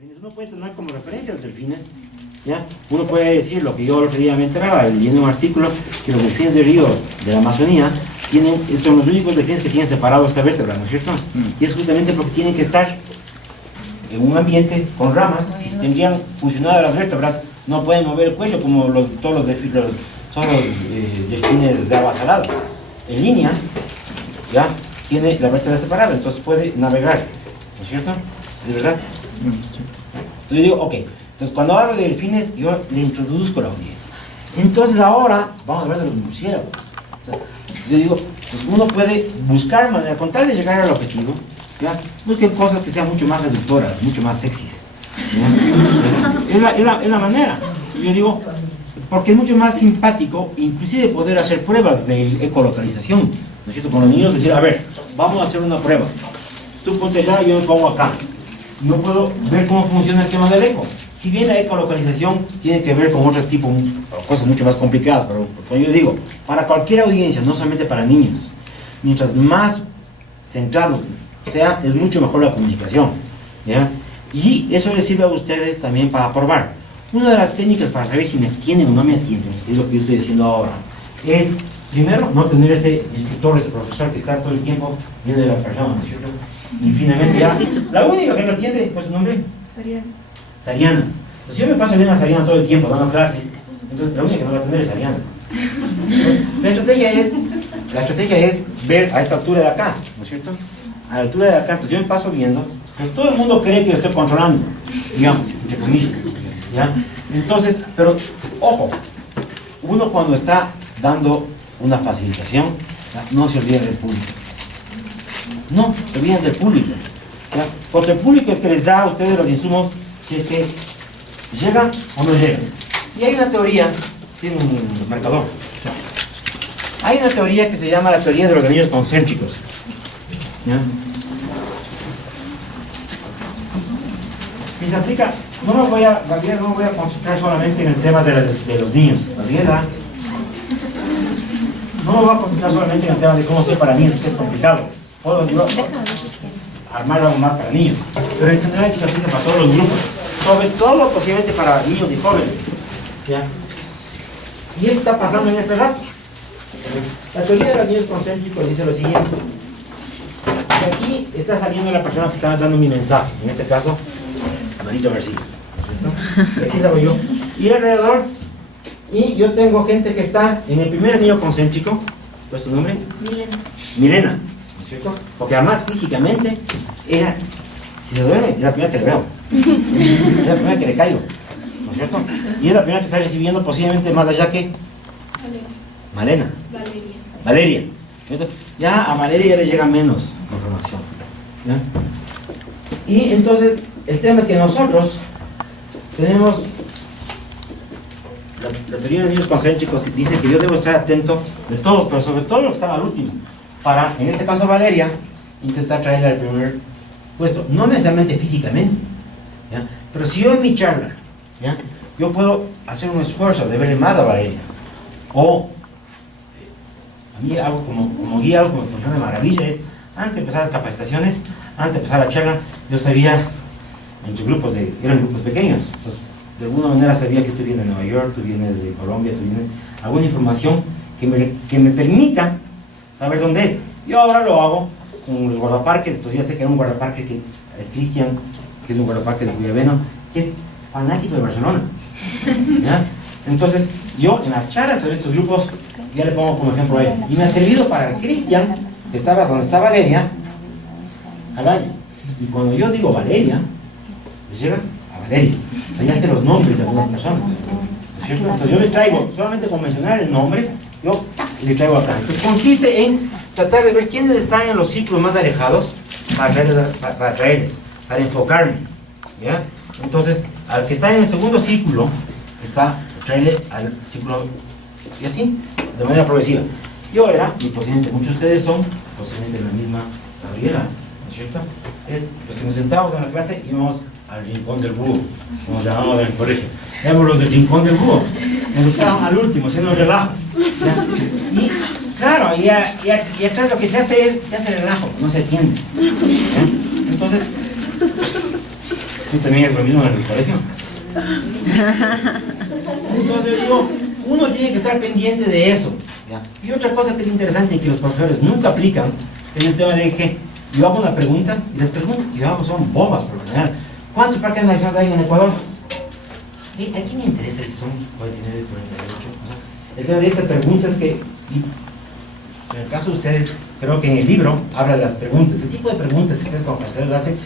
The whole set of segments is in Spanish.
delfines. Uno puede tener como referencia a los delfines, ¿ya? Uno puede decir lo que yo el otro día me enteraba, leyendo un artículo, que los delfines de río de la Amazonía son los únicos delfines que tienen separado esta vértebra, ¿no es cierto? Y es justamente porque tienen que estar en un ambiente con ramas, y si tendrían fusionadas las vértebras, no pueden mover el cuello como todos los delfines de agua salada. En línea, ya tiene la vértebra separada, entonces puede navegar, ¿no es cierto? ¿De verdad? Entonces yo digo, ok, entonces cuando hablo de delfines, yo le introduzco a la audiencia. Entonces ahora vamos a hablar de los murciélagos. O sea, yo digo, pues uno puede buscar manera, con tal de llegar al objetivo, ¿ya? Busquen cosas que sean mucho más seductoras, mucho más sexys. Es la manera. Yo digo, porque es mucho más simpático, inclusive poder hacer pruebas de ecolocalización, ¿no es cierto? Con los niños decir, a ver, vamos a hacer una prueba. Tú ponte allá, yo me pongo acá. No puedo ver cómo funciona el tema del eco. Si bien la ecolocalización tiene que ver con otro tipo, cosas mucho más complicadas, pero como yo digo, para cualquier audiencia, no solamente para niños, mientras más centrado sea, es mucho mejor la comunicación, ¿ya? Y eso les sirve a ustedes también para probar. Una de las técnicas para saber si me atienden o no me atienden, que es lo que yo estoy diciendo ahora, es, primero, no tener ese instructor, ese profesor que está todo el tiempo viendo de la persona, ¿no es cierto? Y finalmente ya, la única que me atiende, ¿cuál es su nombre? Sariana. Sariana. Pues si yo me paso bien a Sariana todo el tiempo dando clase, entonces la única que me va a atender es Sariana. Entonces, la estrategia es ver a esta altura de acá, ¿no es cierto? A la altura de acá, entonces yo me paso viendo, pues todo el mundo cree que yo estoy controlando, digamos, entre comillas, ¿ya? Entonces, pero, ojo, uno cuando está dando una facilitación, ¿ya? No se olvida del público. No, se olvidan del público, ¿ya? Porque el público es que les da a ustedes los insumos si es que llegan o no llegan. Y hay una teoría, tiene un marcador. Hay una teoría que se llama la teoría de los anillos concéntricos, ¿ya? Y se aplica, no me voy a concentrar solamente en el tema de los niños, Gabriela. No me voy a concentrar solamente en el tema de cómo ser para niños, que es complicado. Puedo armar algo más para niños, pero en general se aplica para todos los grupos, sobre todo posiblemente para niños y jóvenes, ¿ya? Y esto está pasando en este rato. La teoría de los niños concéntricos dice lo siguiente: y aquí está saliendo la persona que está dando mi mensaje, en este caso Manito García, ¿no? Y aquí salgo yo, y alrededor, y yo tengo gente que está en el primer anillo concéntrico. ¿Cuál es tu nombre? Milena. Milena, ¿no es cierto? Porque además físicamente era, si se duerme, es la primera que le veo, es la primera que le caigo, ¿no es cierto? Y es la primera que está recibiendo posiblemente más allá que Malena. Valeria, ¿cierto? Ya a Valeria ya le llega menos información, ¿ya? Y entonces el tema es que nosotros tenemos la teoría de los niños concéntricos, dice que yo debo estar atento de todo, pero sobre todo lo que estaba al último, para, en este caso Valeria, intentar traerla al primer puesto, no necesariamente físicamente, ¿ya? Pero si yo en mi charla, ¿ya? Yo puedo hacer un esfuerzo de verle más a Valeria, o a mí algo como guía, algo que me funciona de maravilla es, antes de empezar las capacitaciones, antes de empezar la charla, yo sabía, entre grupos eran grupos pequeños, entonces de alguna manera sabía que tú vienes de Nueva York, tú vienes de Colombia, tú vienes, alguna información que me permita saber dónde es. Yo ahora lo hago con los guardaparques, entonces ya sé que hay un guardaparque que Cristian, que es un guardaparque de Cuyabeno, que es fanático de Barcelona, ¿ya? Entonces yo en las charlas de estos grupos ya le pongo como ejemplo a él, y me ha servido para Cristian, que estaba donde está Valeria, al año. Y cuando yo digo Valeria, pues llega a Valeria, o sea, ya sé los nombres de algunas personas, ¿no es cierto? Entonces yo le traigo, solamente con mencionar el nombre, yo le traigo acá. Entonces consiste en tratar de ver quiénes están en los círculos más alejados para traerles, para enfocarme, ¿ya? Entonces, al que está en el segundo círculo, traerle al círculo, y así, de manera progresiva. Yo era, y posiblemente muchos de ustedes son, posiblemente la misma Gabriela, ¿no es cierto? Es los que nos sentábamos en la clase y íbamos al rincón del búho, como llamamos en el colegio. Éramos los del rincón del búho, nos gustaban al último, haciendo relajo, ¿ya? Y claro, y atrás lo que se hace relajo, no se atiende, ¿ya? Entonces, Tú también es lo mismo en el colegio. Entonces yo digo, uno tiene que estar pendiente de eso, ¿ya? Y otra cosa que es interesante y que los profesores nunca aplican es el tema de que yo hago una pregunta y las preguntas que yo hago son bobas por lo general. ¿Cuántos parques nacionales hay en Ecuador? ¿A quién le interesa si son 49, 48? O sea, el tema de esa pregunta es que, en el caso de ustedes, creo que en el libro habla de las preguntas, el tipo de preguntas que ustedes como profesores hacen,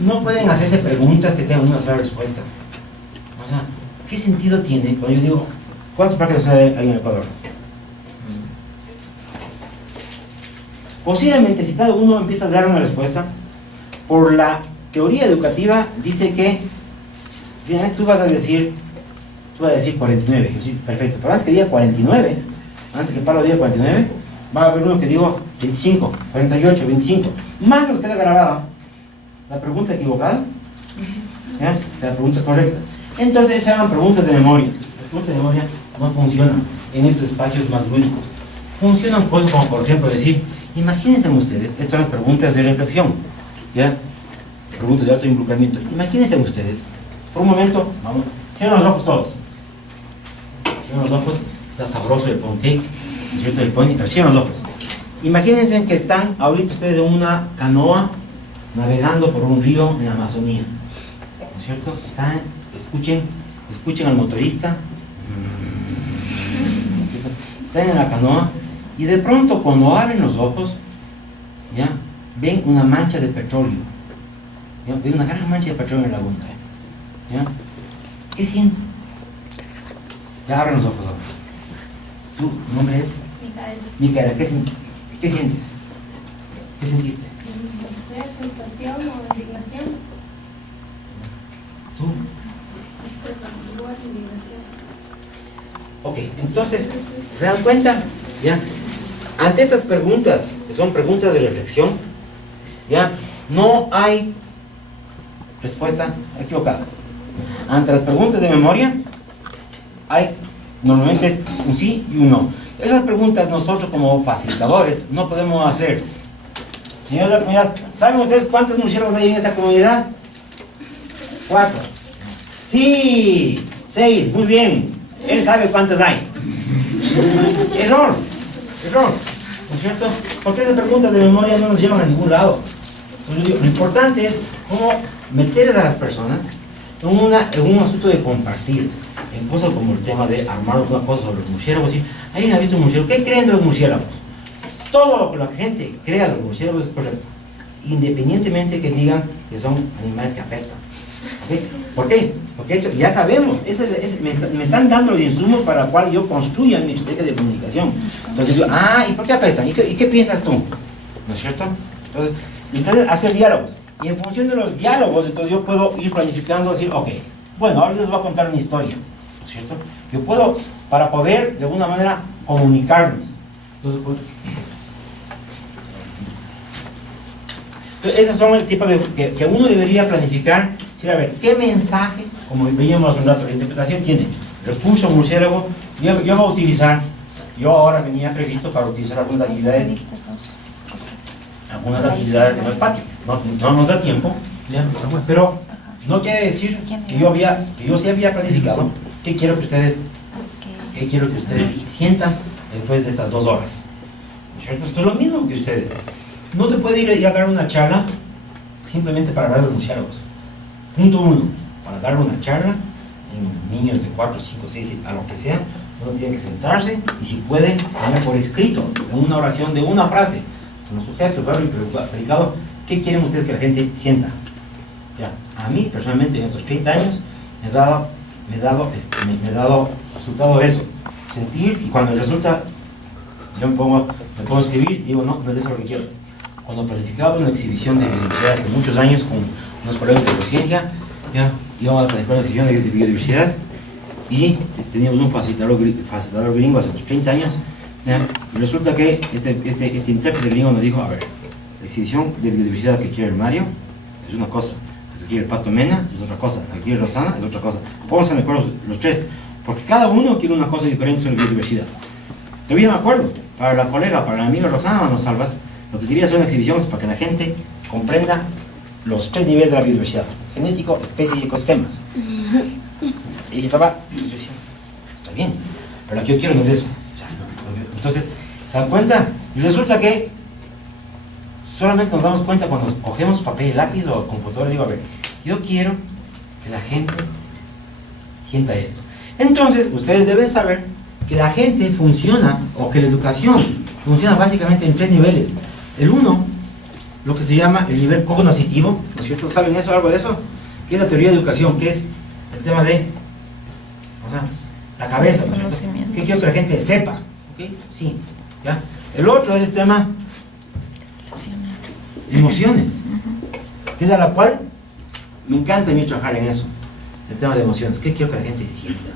no pueden hacerse preguntas que tengan una sola respuesta. O sea, ¿qué sentido tiene cuando yo digo, ¿cuántos parques nacionales hay en Ecuador? Posiblemente, si cada uno empieza a dar una respuesta, por la teoría educativa dice que tú vas a decir 49, yo sí, perfecto, pero antes que diga 49, antes que Pablo diga 49, va a haber uno que digo 25, 48, 25, más nos queda grabada la pregunta equivocada, ¿ya? La pregunta correcta. Entonces se llaman preguntas de memoria. Las preguntas de memoria no funcionan en estos espacios más lúdicos. Funcionan cosas como, por ejemplo, decir, imagínense ustedes, estas son las preguntas de reflexión, ¿ya? Preguntas de alto involucramiento. Imagínense ustedes, por un momento, vamos, cierren los ojos todos. Cierren los ojos, está sabroso el pancake, ¿no es cierto? El pony, pero cierren los ojos. Imagínense que están ahorita ustedes en una canoa navegando por un río en la Amazonía, ¿no es cierto? Escuchen al motorista, están en la canoa y de pronto cuando abren los ojos, ¿ya? Ven una mancha de petróleo, ¿ya? Ven una gran mancha de petróleo en la laguna, ¿ya? ¿Qué sienten? Ya abren los ojos ahora. ¿Tu nombre es? Micaela, ¿qué sientes? ¿Qué sentiste? No sé, frustración o indignación. ¿Tú? Igual, indignación. Ok, entonces, ¿se dan cuenta? ¿Ya? Ante estas preguntas, que son preguntas de reflexión, ¿ya? No hay respuesta equivocada. Ante las preguntas de memoria, hay, normalmente es un sí y un no. Esas preguntas nosotros como facilitadores no podemos hacer. Señores de la comunidad, ¿saben ustedes cuántos murciélagos hay en esta comunidad? 4. Sí, 6, muy bien. Él sabe cuántas hay. Error, ¿no es cierto? Porque esas preguntas de memoria no nos llevan a ningún lado. Entonces, yo digo, lo importante es cómo meter a las personas en un asunto de compartir, en cosas como el tema de armar una cosa sobre los murciélagos. ¿Alguien ha visto un murciélago? ¿Qué creen de los murciélagos? Todo lo que la gente crea de los murciélagos es correcto, independientemente que digan que son animales que apestan. ¿Okay? ¿Por qué? Porque eso ya sabemos, me están dando los insumos para el cual yo construya mi estrategia de comunicación. Entonces yo, ¿y por qué apestan? ¿Y qué piensas tú? ¿No es cierto? Entonces, hacer diálogos. Y en función de los diálogos, entonces yo puedo ir planificando, decir, ok, bueno, ahora yo les voy a contar una historia, ¿no es cierto? Yo puedo, para poder, de alguna manera, comunicarnos. Entonces esos son el tipo de que uno debería planificar. A ver, ¿qué mensaje, como veíamos hace un rato, la interpretación tiene recurso murciélago? Yo voy a utilizar, yo ahora venía previsto para utilizar algunas actividades en el patio. No nos da tiempo, ¿ya? Pero no quiere decir que yo sí había planificado qué quiero que ustedes sientan después de estas 2 horas. ¿Cierto? Esto es lo mismo que ustedes. No se puede ir a dar una charla simplemente para hablar de los murciélagos. Punto 1, para dar una charla en niños de 4, 5, 6, a lo que sea, uno tiene que sentarse y si puede, poner por escrito, en una oración de una frase, con los sujetos, verbo y predicado, ¿qué quieren ustedes que la gente sienta? Ya, a mí personalmente en estos 30 años me ha dado resultado eso, sentir, y cuando resulta, yo me pongo a escribir y digo, no es eso lo que quiero. Cuando planificaba una exhibición de biodiversidad hace muchos años con unos colegas de ciencia, ya íbamos a planificar una exhibición de biodiversidad y teníamos un facilitador gringo hace unos 30 años, ya, y resulta que este intérprete gringo nos dijo, a ver, la exhibición de biodiversidad que quiere el Mario es una cosa, la que quiere el Pato Mena es otra cosa, la que quiere Rosana es otra cosa. Pónganse de acuerdo los 3, porque cada uno quiere una cosa diferente sobre biodiversidad. Todavía me acuerdo, para la colega, para la amiga Rosana Manosalvas, lo que quería hacer una exhibición es para que la gente comprenda los 3 niveles de la biodiversidad. genético, especies y ecosistemas. Y estaba, yo decía, está bien, pero lo que yo quiero no es eso. O sea, entonces, ¿se dan cuenta? Y resulta que solamente nos damos cuenta cuando cogemos papel y lápiz o computadora y digo, a ver, yo quiero que la gente sienta esto. Entonces, ustedes deben saber que la gente funciona, o que la educación funciona básicamente en 3 niveles. El uno, lo que se llama el nivel cognitivo, ¿no es cierto? ¿Saben eso, algo de eso? Que es la teoría de educación, que es el tema de, o sea, la cabeza, ¿no es cierto? ¿Qué quiero que la gente sepa? ¿Ok? Sí, ¿ya? El otro es el tema emociones, que es a la cual me encanta a mí trabajar en eso, el tema de emociones. ¿Qué quiero que la gente sienta?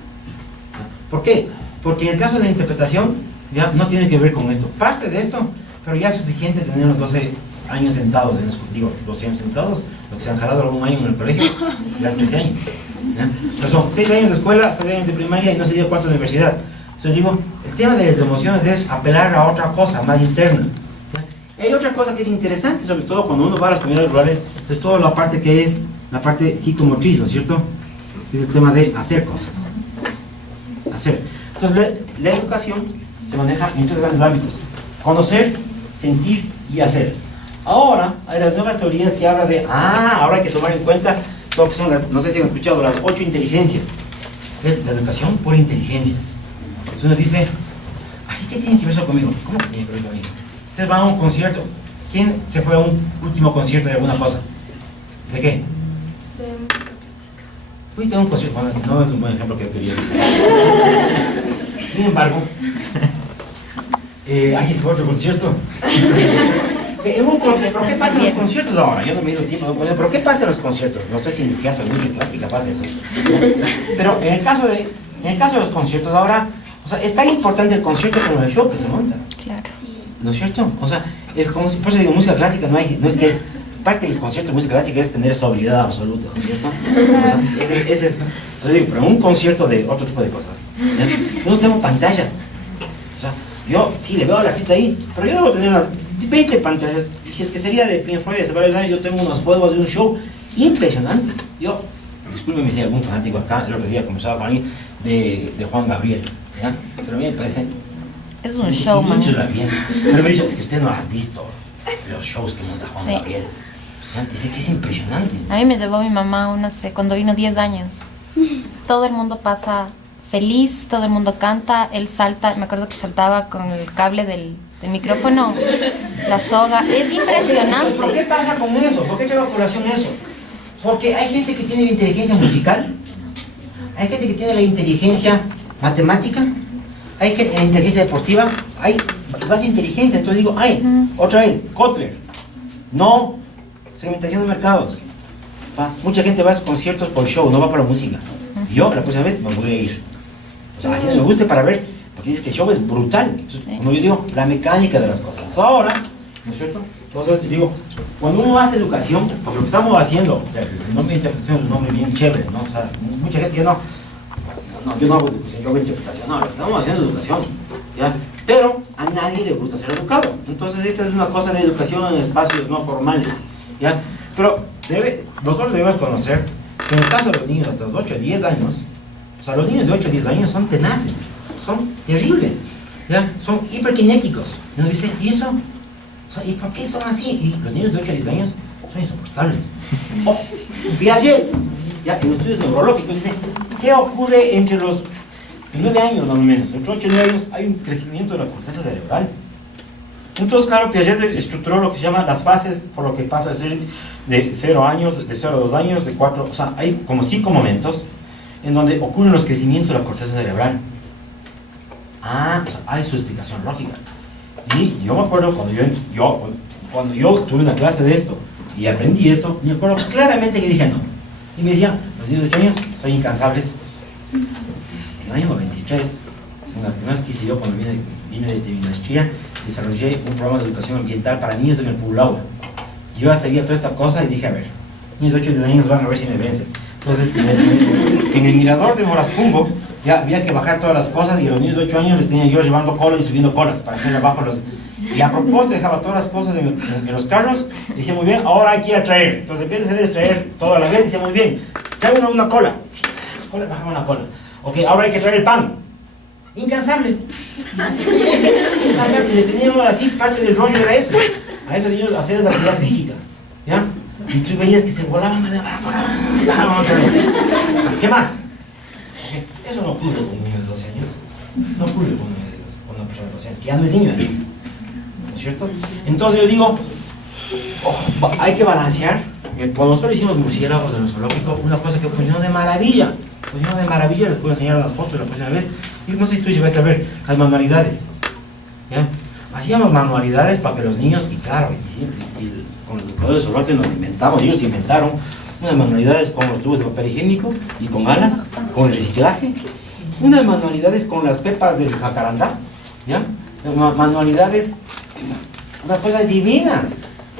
¿Por qué? Porque en el caso de la interpretación ya no tiene que ver con esto, parte de esto, pero ya es suficiente tener los 12 años sentados en digo, 12 años sentados, los que se han jalado algún año en el colegio, ya 13 años, ¿ya? Pero son 6 años de escuela, 6 años de primaria y no se dio 4 de universidad. Entonces digo, el tema de las emociones es apelar a otra cosa más interna. Hay otra cosa que es interesante, sobre todo cuando uno va a las comunidades rurales, es toda la parte que es la parte psicomotriz, ¿no es cierto? Es el tema de hacer cosas. Hacer. Entonces la educación se maneja en 3 grandes ámbitos: conocer, sentir y hacer. Ahora hay las nuevas teorías que hablan de, ahora hay que tomar en cuenta todo lo que son las, no sé si han escuchado, las 8 inteligencias. Es la educación por inteligencias. Entonces uno dice, ¿qué tiene que ver eso conmigo? ¿Cómo que tiene que ver conmigo? Ustedes van a un concierto. ¿Quién se fue a un último concierto de alguna cosa? ¿De qué? De música clásica. Fuiste a un concierto. Bueno, no es un buen ejemplo que yo quería. Sin embargo, aquí se fue a otro concierto. ¿Pero qué pasa en los conciertos ahora? Yo no me he ido tiempo de un concierto, pero ¿qué pasa en los conciertos? No sé si en el caso de música clásica pasa eso. Pero en el caso de los conciertos ahora, o sea, es tan importante el concierto como el show que se monta. Claro. ¿No es cierto? O sea, por eso digo, música clásica no es que es parte del concierto de música clásica es tener sobriedad absoluta, ¿no es cierto? O sea, ese es, o sea, digo, pero un concierto de otro tipo de cosas, ¿ya? Yo no tengo pantallas. O sea, yo sí le veo al artista ahí, pero yo debo tener unas 20 pantallas. Y si es que sería de Pink Floyd, yo tengo unos juegos de un show impresionante. Yo, discúlpeme si hay algún fanático acá, el otro día conversaba con alguien de Juan Gabriel, ¿ya? Pero a mí me parece... Es un show, man. Pero me dice, es que usted no ha visto los shows que monta Juan Gabriel. Dice que es impresionante. A mí me llevó mi mamá, cuando vino 10 años. Todo el mundo pasa feliz, todo el mundo canta, él salta, me acuerdo que saltaba con el cable del micrófono, la soga, es impresionante. ¿Por qué pasa con eso? ¿Por qué lleva a colación eso? Porque hay gente que tiene la inteligencia musical, hay gente que tiene la inteligencia matemática, hay gente, la inteligencia deportiva, hay más inteligencia. Entonces digo, otra vez, Kotler, no segmentación de mercados. Mucha gente va a sus conciertos por show, no va por la música. Yo la próxima vez me voy a ir. O sea, así no me guste para ver, porque dice que el show es brutal. Entonces, como yo digo, la mecánica de las cosas. Ahora, ¿no es cierto? Entonces digo, cuando uno hace educación, porque lo que estamos haciendo, el nombre de interpretación es un nombre bien chévere, ¿no? O sea, mucha gente ya no, yo no hago educación, yo hago interpretación. No, lo que estamos haciendo es educación, ¿ya? Pero a nadie le gusta ser educado. Entonces esta es una cosa de educación en espacios no formales, ¿ya? Pero nosotros debemos conocer que en el caso de los niños hasta los 8 o 10 años, o sea, los niños de 8 o 10 años son tenaces, son terribles, ¿ya? Son hiperkinéticos. Y uno dice, ¿y eso? O sea, ¿y por qué son así? Y los niños de 8 a 10 años son insoportables. Piaget, ya en estudios neurológicos, dice, ¿qué ocurre entre los 9 años, no menos? Entre 8 y 9 años hay un crecimiento de la corteza cerebral. Entonces, claro, Piaget estructuró lo que se llama las fases, por lo que pasa a ser de 0 años, de 0 a 2 años, de 4, o sea, hay como 5 momentos en donde ocurren los crecimientos de la corteza cerebral. O sea, hay su explicación lógica. Y yo me acuerdo cuando yo tuve una clase de esto y aprendí esto, me acuerdo claramente que dije no. Y me decían, los niños de 8 años son incansables. En el año 93, una primera vez que hice yo cuando vine de mi maestría, desarrollé un programa de educación ambiental para niños en el Pueblo. Yo ya sabía toda esta cosa y dije, a ver, niños de 8 y 10 años van a ver si me vencen. Entonces, en el mirador de Moraspungo, ya había que bajar todas las cosas y a los niños de 8 años les tenía yo llevando colas y subiendo colas para hacer abajo los... Y a propósito dejaba todas las cosas en los carros, y decía muy bien, ahora hay que ir a traer. Entonces empieza a traer toda la vez, y decía muy bien, trae una cola. Sí, cola, bajaba una cola. Ok, ahora hay que traer el pan. Incansables. Incansables. Les teníamos así, parte del rollo era eso. A esos niños hacer esa actividad física. ¿Ya? Y tú veías que se volaban más de abajo, bajaban otra vez. ¿Qué más? Okay. Eso no ocurre con un niño de 12 años. No ocurre con una persona de 12 años, que ya no es niño, además. ¿No es cierto? Entonces yo digo, hay que balancear. Cuando nosotros hicimos murciélagos en el zoológico, una cosa que funcionó de maravilla. Funcionó de maravilla, les puedo enseñar las fotos la próxima vez. Y no sé si tú llegaste a ver las manualidades. ¿Ya? Hacíamos manualidades para que los niños, y claro, y con los educadores zoológicos nos inventamos, ellos inventaron unas manualidades con los tubos de papel higiénico y con alas, con el reciclaje, unas manualidades con las pepas del jacarandá, ¿ya? Manualidades, unas cosas divinas.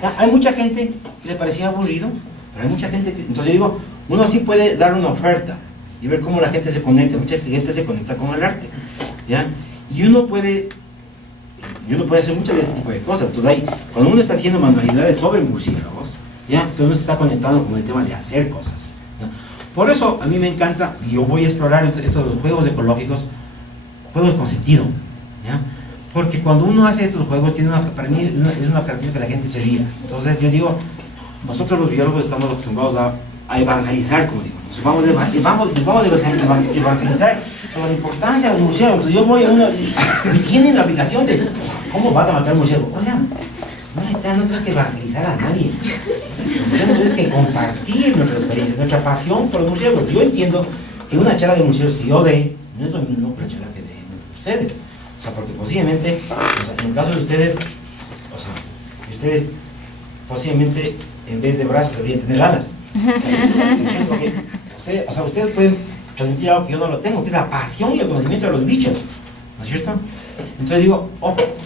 ¿Ya? Hay mucha gente que le parecía aburrido, pero hay mucha gente que, entonces yo digo, uno sí puede dar una oferta y ver cómo la gente se conecta, mucha gente se conecta con el arte, ¿ya? Y uno puede hacer muchas de este tipo de cosas. Entonces ahí, cuando uno está haciendo manualidades sobre murciélagos, ¿ya? Entonces uno se está conectando con el tema de hacer cosas, ¿ya? Por eso a mí me encanta, y yo voy a explorar estos los juegos ecológicos, juegos con sentido, ¿ya? Porque cuando uno hace estos juegos, para mí es una característica que la gente se ría. Entonces yo digo, nosotros los biólogos estamos acostumbrados a evangelizar, como digo. Les vamos a evangelizar con la importancia de los murciélagos. Entonces yo voy a uno y tienen la obligación de, ¿cómo vas a matar un murciélago? Oigan, no tienes que evangelizar a nadie. Tienes que compartir nuestra experiencia, nuestra pasión por los murciélagos. Yo entiendo que una charla de murciélagos que yo dé no es lo mismo que la charla que den ustedes. O sea, porque posiblemente, o sea, en el caso de ustedes, posiblemente en vez de brazos deberían tener alas. O sea, ustedes pueden transmitir algo que yo no lo tengo, que es la pasión y el conocimiento de los bichos, ¿no es cierto? Entonces digo,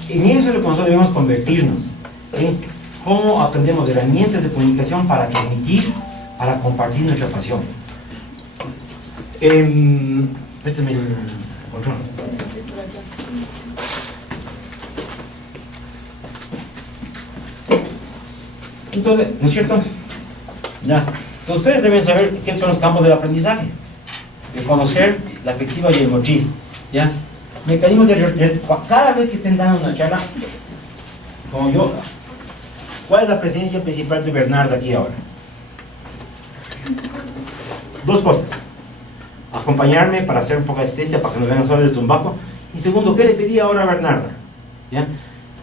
en eso es lo que nosotros debemos convertirnos, en cómo aprendemos herramientas de comunicación para transmitir, para compartir nuestra pasión. Préstame el control. Entonces, ¿no es cierto? Ya. Entonces ustedes deben saber qué son los campos del aprendizaje. El conocer, la afectiva y el motriz. ¿Ya? Mecanismos de... Cada vez que estén dando una charla, como yo, ¿cuál es la presencia principal de Bernarda aquí ahora? Dos cosas. Acompañarme para hacer un poco de asistencia, para que nos vean solo del tumbaco. Y segundo, ¿qué le pedí ahora a Bernarda? ¿Ya?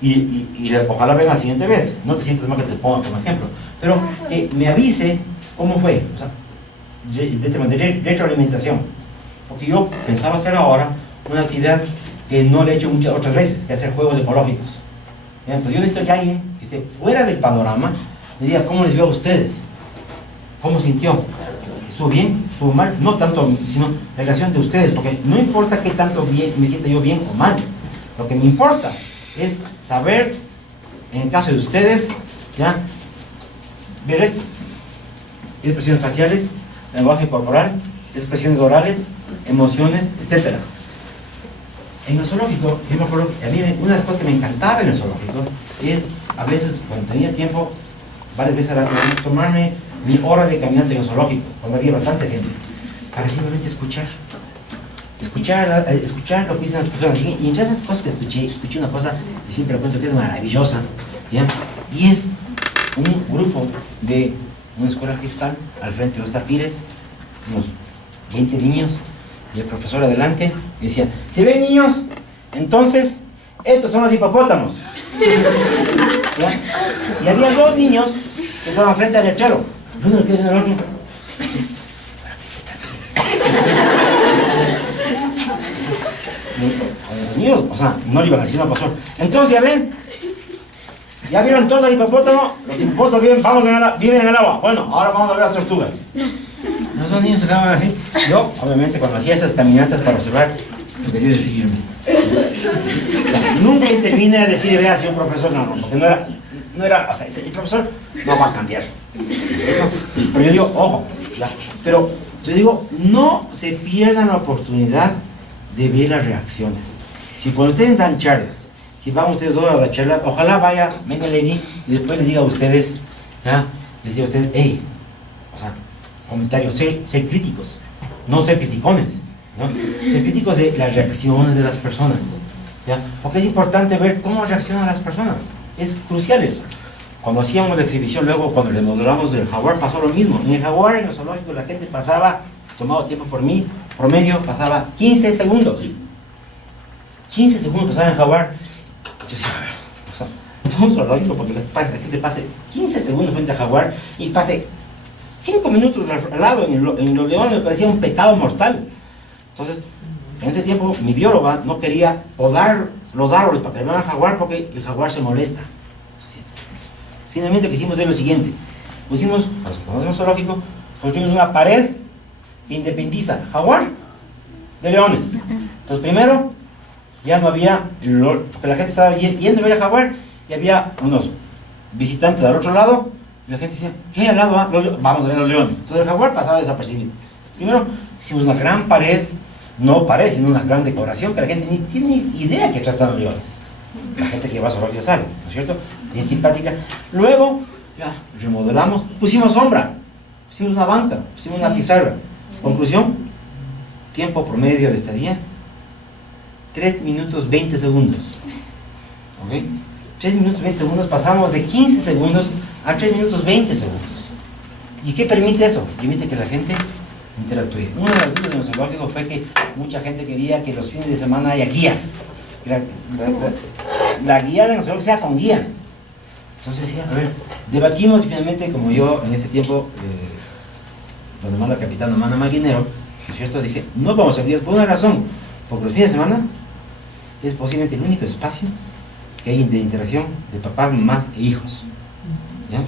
Y ojalá venga la siguiente vez. No te sientas mal que te ponga como ejemplo. Pero que me avise cómo fue. O sea, de retroalimentación. Porque yo pensaba hacer ahora una actividad que no le he hecho muchas otras veces, que hacer juegos ecológicos. ¿Ya? Entonces yo necesito que alguien que esté fuera del panorama me diga cómo les veo a ustedes. ¿Cómo sintió? ¿Estuvo bien? ¿Estuvo mal? No tanto, sino la relación de ustedes. Porque no importa qué tanto bien, me sienta yo bien o mal. Lo que me importa es saber, en el caso de ustedes, ¿ya? Ver esto. Expresiones faciales, lenguaje corporal, expresiones orales, emociones, etc. En el zoológico, yo me acuerdo, a mí una de las cosas que me encantaba en el zoológico es, a veces, cuando tenía tiempo, varias veces a la semana, tomarme mi hora de caminata en el zoológico, cuando había bastante gente, para simplemente escuchar lo que dicen las personas. Y entre esas cosas que escuché una cosa, y siempre cuento que es maravillosa, ¿ya? Y es un grupo de una escuela fiscal al frente de los tapires, unos 20 niños, y el profesor adelante, y decía, ¿se ven, niños? Entonces, estos son los hipopótamos. ¿Ya? Y había dos niños que estaban frente al letrero. Uno le queda en el otro. Los niños, o sea, no le iban a decir una pasó. Entonces, ya vieron todo el hipopótamo, los hipopótamos viven en el agua. Bueno, ahora vamos a ver las tortugas. Los dos niños se quedaban así. Yo, obviamente, cuando hacía esas caminatas para observar, empecé a reírme. O sea, nunca intervine a decirle, vea, si un profesor, no, porque no era, o sea, el profesor no va a cambiar. Pero yo digo, ojo, pero yo digo, no se pierdan la oportunidad de ver las reacciones. Si cuando ustedes dan charlas, si van ustedes dos a la charla, ojalá venga Lenny y después les diga a ustedes, ¿ya? Les diga a ustedes, hey, o sea, comentarios, ser críticos, no ser criticones, ¿no? Ser críticos de las reacciones de las personas, ¿ya? Porque es importante ver cómo reaccionan las personas, es crucial eso. Cuando hacíamos la exhibición, luego cuando le modelamos del jaguar, pasó lo mismo. En el jaguar, en los zoológicos, la gente pasaba, tomaba tiempo por mí, promedio, pasaba 15 segundos. 15 segundos pasaba en el jaguar. Yo decía, a ver, o sea, no un zoológico, porque la gente pase 15 segundos frente al jaguar y pase 5 minutos al lado en los leones, me parecía un pecado mortal. Entonces, en ese tiempo, mi bióloga no quería podar los árboles para que le vean al jaguar porque el jaguar se molesta. Finalmente lo que hicimos es lo siguiente. Pusimos, cuando hacemos zoológico, construimos una pared que independiza jaguar de leones. Entonces primero, ya no había, porque la gente estaba yendo a ver el jaguar y había unos visitantes al otro lado y la gente decía, ¿qué hay al lado? Vamos a ver los leones. Entonces el jaguar pasaba desapercibido. Primero hicimos una gran pared, no pared, sino una gran decoración que la gente ni tiene ni idea que atrás están los leones. La gente que va a zoológico sabe, ¿no es cierto? Bien simpática. Luego, ya, remodelamos, pusimos sombra, pusimos una banca, pusimos una pizarra. Conclusión, tiempo promedio de estadía, 3 minutos 20 segundos. ¿Ok? 3 minutos 20 segundos, pasamos de 15 segundos a 3 minutos 20 segundos. ¿Y qué permite eso? Permite que la gente interactúe. Uno de los dudas en el zoológico fue que mucha gente quería que los fines de semana haya guías. La guía de nosotros sea con guías. Entonces decía, a ver, debatimos y finalmente, como yo en ese tiempo, donde manda el capitán, no manda marinero, ¿no es cierto? Dije, no vamos a guías por una razón, porque los fines de semana es posiblemente el único espacio que hay de interacción de papás, mamás e hijos. ¿Ya?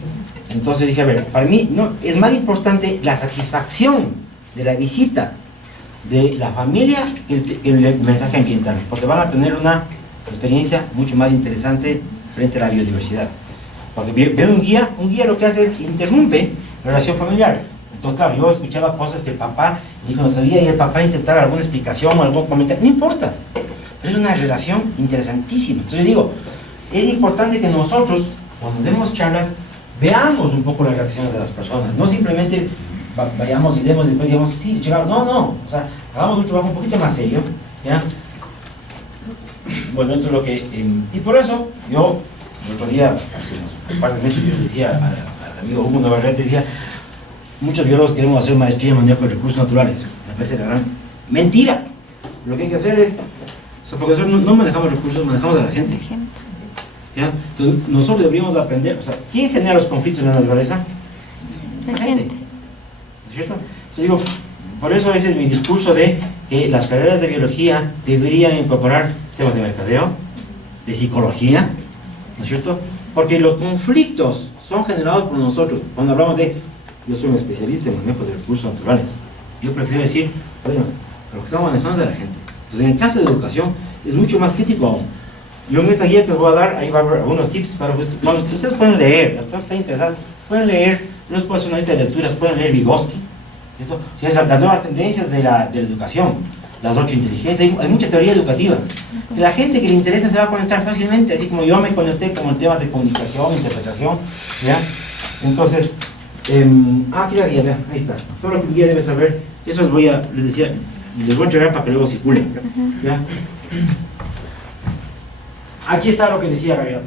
Entonces dije, a ver, para mí no, es más importante la satisfacción de la visita de la familia que el mensaje ambiental, porque van a tener una experiencia mucho más interesante frente a la biodiversidad. Porque ver un guía lo que hace es interrumpe la relación familiar. Entonces, claro, yo escuchaba cosas que el papá dijo no sabía y el papá intentaba alguna explicación o algún comentario, no importa, pero es una relación interesantísima. Entonces yo digo, es importante que nosotros, cuando demos charlas, veamos un poco las reacciones de las personas, no simplemente vayamos y demos y después digamos, sí, llegamos, no, o sea, hagamos un trabajo un poquito más serio, ¿ya? Bueno, eso es lo que, y por eso, yo, el otro día, hace un par de meses, yo decía al amigo Hugo Navarrete, decía, muchos biólogos queremos hacer maestría en manejo de recursos naturales, me parece la gran mentira. Lo que hay que hacer es, o sea, porque nosotros no manejamos recursos, manejamos a la gente. ¿Ya? Entonces, nosotros deberíamos aprender, o sea, ¿quién genera los conflictos en la naturaleza? La gente. ¿No es cierto? Yo digo, por eso ese es mi discurso de que las carreras de biología deberían incorporar temas de mercadeo, de psicología, ¿no es cierto? Porque los conflictos son generados por nosotros. Cuando hablamos de, yo soy un especialista en manejo de recursos naturales, yo prefiero decir, bueno, lo que estamos manejando es de la gente. Entonces, en el caso de educación, es mucho más crítico aún. Yo en esta guía que les voy a dar, ahí va a haber algunos tips para que ustedes pueden leer, las personas que están interesadas pueden leer, no les puedo hacer una lista de lecturas, pueden leer Vygotsky, ¿cierto? O sea, las nuevas tendencias de la educación, las 8 inteligencias, hay mucha teoría educativa. La gente que le interesa se va a conectar fácilmente, así como yo me conecté con el tema de comunicación, interpretación, ¿ya? Entonces, aquí la guía, vean, ahí está, todo lo que el guía debe saber, eso les decía, les voy a entregar para que luego circulen, ¿ya? Aquí está lo que decía Gabriel.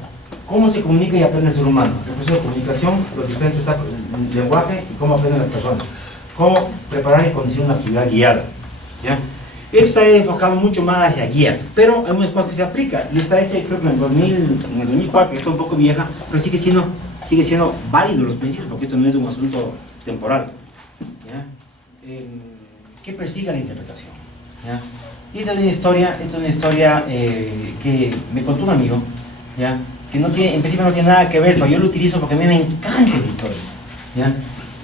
¿Cómo se comunica y aprende el ser humano? El proceso de comunicación, los diferentes etapas del lenguaje y cómo aprenden las personas. Cómo preparar y conducir una actividad guiada. ¿Ya? Esto está enfocado mucho más hacia guías, pero hay muchas cosas que se aplica. Y está hecha, creo que en el 2004, está un poco vieja, pero sigue siendo válido los principios, porque esto no es un asunto temporal. ¿Ya? ¿Qué persigue la interpretación? ¿Ya? Y esta es una historia que me contó un amigo, ¿ya? Que no tiene, en principio no tiene nada que ver, pero yo lo utilizo porque a mí me encanta esa historia, ¿ya?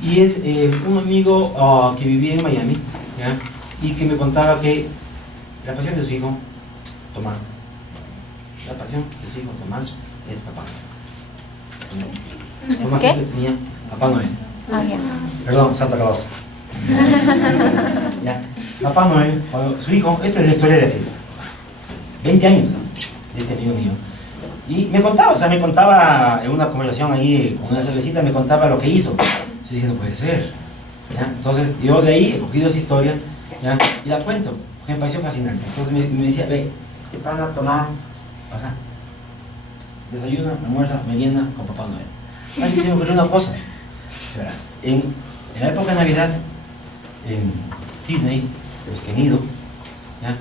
Y es un amigo que vivía en Miami, ¿ya? Y que me contaba que la pasión de su hijo, Tomás, es Papá Noel. Tomás ¿Qué? siempre tenía Papá Noel. Ah, ya. Perdón, Santa Claus. ¿Ya? Papá Noel, cuando su hijo, esta es la historia de hace 20 años, ¿no? De este amigo mío. Y me contaba, o sea, me contaba en una conversación ahí con una cervecita, me contaba lo que hizo. Yo dije, no puede ser. ¿Ya? Entonces, yo de ahí he cogido esa historia, ¿ya? Y la cuento, porque me pareció fascinante. Entonces me decía, ve, este pana Tomás, o sea, desayuna, almuerza, merienda con Papá Noel. Así se me ocurrió una cosa. Verás, en la época de Navidad, en Disney, los que han ido, ¿ya?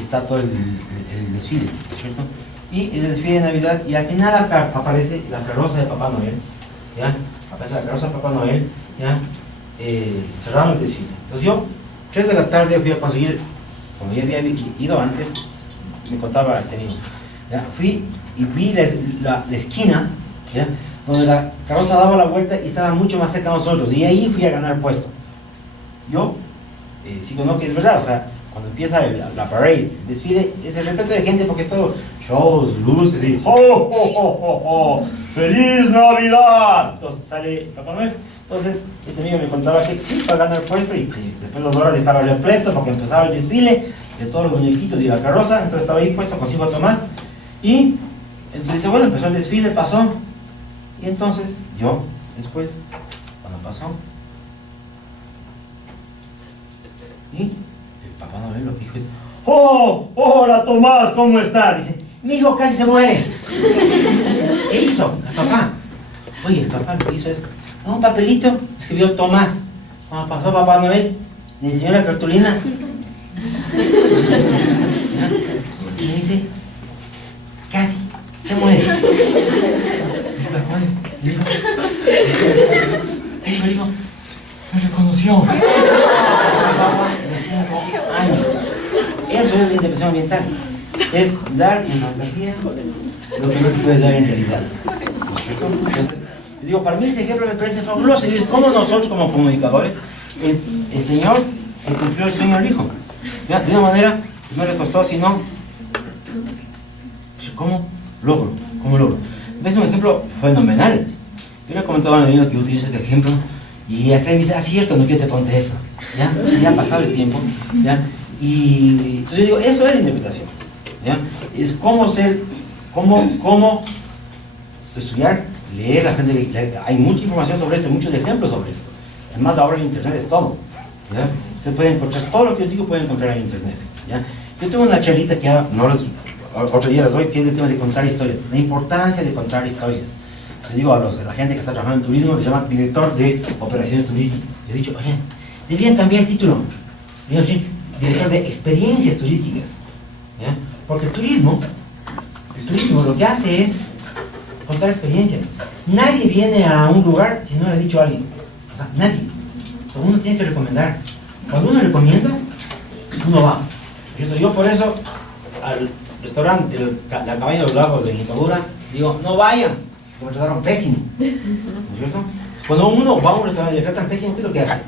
Está todo el desfile, ¿cierto? Y es el desfile de Navidad y al final aparece la carroza de Papá Noel, ¿ya? Aparece la carroza de Papá Noel, ¿ya? Cerraron el desfile. Entonces yo, 3 de la tarde fui a conseguir, como ya había ido antes, me contaba este amigo, ¿ya? Fui y vi la esquina, ¿ya? Donde la carroza daba la vuelta y estaba mucho más cerca de nosotros, y ahí fui a ganar puesto. Yo, sigo no que es verdad, o sea, cuando empieza la parade, el desfile, es el repleto de gente porque es todo shows, luces y ¡oh, oh, oh, oh, oh! ¡Feliz Navidad! Entonces sale Papá Noel. Entonces, este amigo me contaba que sí, para ganar puesto y que después de 2 horas estaba repleto porque empezaba el desfile de todos los muñequitos y la carroza. Entonces estaba ahí puesto consigo a Tomás. Y entonces dice, bueno, empezó el desfile, pasó. Y entonces yo, después, cuando pasó, y el Papá Noel lo que dijo es, ¡oh! ¡Hola Tomás! ¿Cómo está? Dice, mi hijo casi se muere. ¿Qué hizo el papá? Oye, el papá lo que hizo es, en un papelito escribió Tomás. Cuando pasó Papá Noel, le enseñó la cartulina. Y me dice, casi se muere. El hijo, me reconoció. De 5 años. Eso es la intervención ambiental. Es dar en fantasía lo que no se puede dar en realidad. ¿No es cierto? Entonces, digo, para mí ese ejemplo me parece fabuloso. Y es como nosotros, como comunicadores, el Señor que cumplió el sueño del Hijo. ¿Ya? De una manera que no le costó, sino, ¿cómo logro? ¿Cómo logro? Es un ejemplo fenomenal. Yo le he comentado a un amigo que utiliza este ejemplo y hasta él me dice, ah, cierto, no quiero que te conté eso. ¿Ya? O sea, ya ha pasado el tiempo. ¿Ya? Y entonces yo digo, eso es la interpretación. ¿Ya? Es cómo ser, cómo estudiar, leer, la gente, hay mucha información sobre esto, muchos ejemplos sobre esto. Además ahora en internet es todo. ¿Ya? Usted puede encontrar, todo lo que os digo puede encontrar en internet. ¿Ya? Yo tengo una charlita que ya no les, otro día les doy, que es el tema de contar historias, la importancia de contar historias. Le digo a la gente que está trabajando en turismo, le llaman director de operaciones turísticas. Le he dicho, oye, deberían cambiar el título. Le digo, sí, director de experiencias turísticas. ¿Ya? Porque el turismo lo que hace es contar experiencias. Nadie viene a un lugar si no le ha dicho a alguien. O sea, nadie. Todo uno tiene que recomendar. Cuando uno recomienda, uno va. Yo por eso al restaurante la Cabaña de los Lagos de Nicodura digo, no vayan, porque me trataron pésimo. ¿No es cierto? Cuando uno va a un restaurante y le tratan pésimo, ¿qué es lo que hace?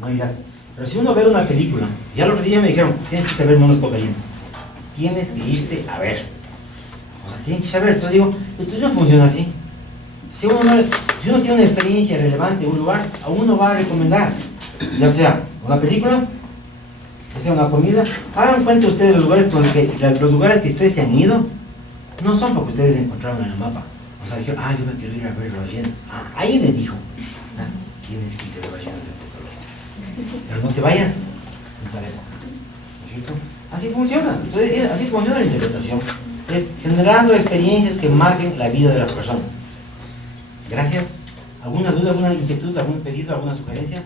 No irás. Pero si uno ve una película, ya el otro día me dijeron, tienes que saber monos cocayentes. Tienes que irte a ver. O sea, tienes que saber. Entonces digo, el turismo funciona así. Si uno tiene una experiencia relevante en un lugar, a uno va a recomendar, ya sea una película, ya sea una comida. Hagan cuenta ustedes los lugares que ustedes se han ido, no son porque ustedes se encontraron en el mapa. O sea, dijeron, yo me quiero ir a ver las ballenas. Alguien les dijo, tienes que irte a ver ballenas de Puerto. Pero no te vayas en tal época. ¿No es cierto? Así funciona. Entonces, así funciona la interpretación. Es generando experiencias que marquen la vida de las personas. Gracias. ¿Alguna duda, alguna inquietud, algún pedido, alguna sugerencia?